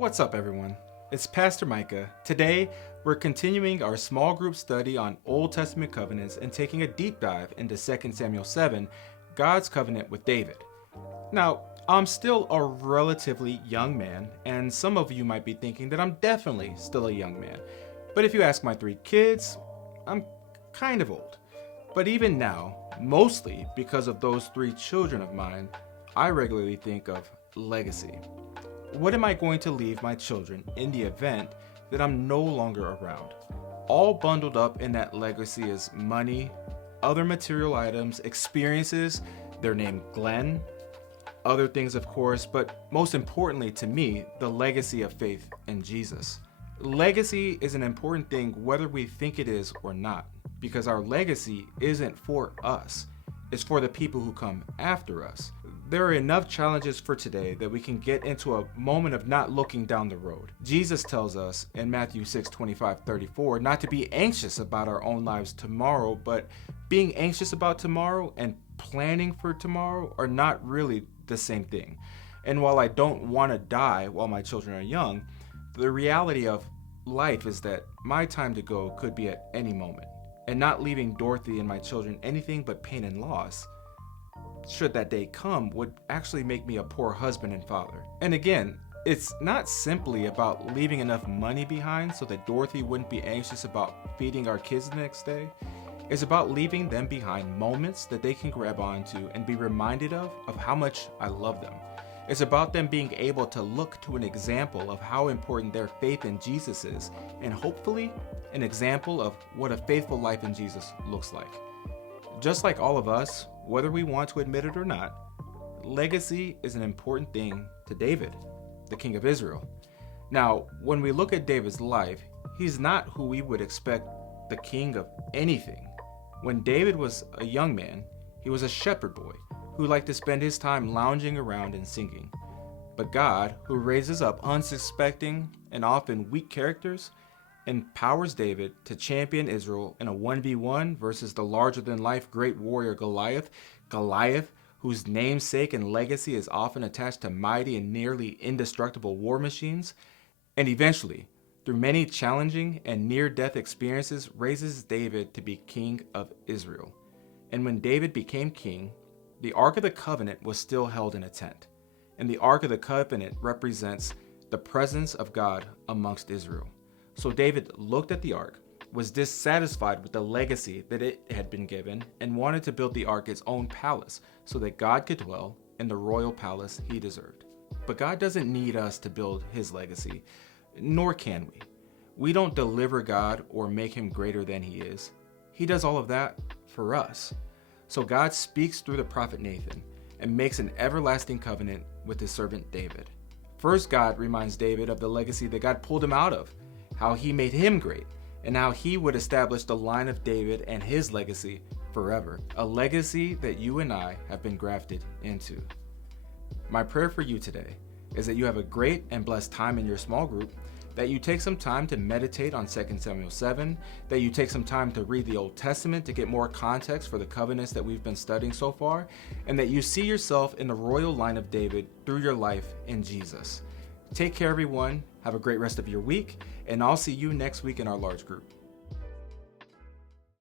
What's up, everyone? It's Pastor Micah. Today, we're continuing our small group study on Old Testament covenants and taking a deep dive into 2 Samuel 7, God's covenant with David. Now, I'm still a relatively young man, and some of you might be thinking that I'm definitely still a young man. But if you ask my 3 kids, I'm kind of old. But even now, mostly because of those 3 children of mine, I regularly think of legacy. What am I going to leave my children in the event that I'm no longer around? All bundled up in that legacy is money, other material items, experiences, their name Glenn, other things of course, but most importantly to me, the legacy of faith in Jesus. Legacy is an important thing whether we think it is or not, because our legacy isn't for us, it's for the people who come after us. There are enough challenges for today that we can get into a moment of not looking down the road. Jesus tells us in Matthew 6:25-34 not to be anxious about our own lives tomorrow, but being anxious about tomorrow and planning for tomorrow are not really the same thing. And while I don't want to die while my children are young, the reality of life is that my time to go could be at any moment. And not leaving Dorothy and my children anything but pain and loss, should that day come, would actually make me a poor husband and father. And again, it's not simply about leaving enough money behind so that Dorothy wouldn't be anxious about feeding our kids the next day. It's about leaving them behind moments that they can grab onto and be reminded of how much I love them. It's about them being able to look to an example of how important their faith in Jesus is, and hopefully an example of what a faithful life in Jesus looks like. Just like all of us, whether we want to admit it or not, legacy is an important thing to David, the king of Israel. Now, when we look at David's life, he's not who we would expect the king of anything. When David was a young man, he was a shepherd boy who liked to spend his time lounging around and singing. But God, who raises up unsuspecting and often weak characters, empowers David to champion Israel in a 1v1 versus the larger-than-life great warrior Goliath, whose namesake and legacy is often attached to mighty and nearly indestructible war machines, and eventually, through many challenging and near-death experiences, raises David to be king of Israel. And when David became king, the Ark of the Covenant was still held in a tent, and the Ark of the Covenant represents the presence of God amongst Israel. So David looked at the ark, was dissatisfied with the legacy that it had been given, and wanted to build the ark its own palace so that God could dwell in the royal palace he deserved. But God doesn't need us to build his legacy, nor can we. We don't deliver God or make him greater than he is. He does all of that for us. So God speaks through the prophet Nathan and makes an everlasting covenant with his servant David. First, God reminds David of the legacy that God pulled him out of, how he made him great, and how he would establish the line of David and his legacy forever, a legacy that you and I have been grafted into. My prayer for you today is that you have a great and blessed time in your small group, that you take some time to meditate on 2 Samuel 7, that you take some time to read the Old Testament to get more context for the covenants that we've been studying so far, and that you see yourself in the royal line of David through your life in Jesus. Take care, everyone. Have a great rest of your week, and I'll see you next week in our large group.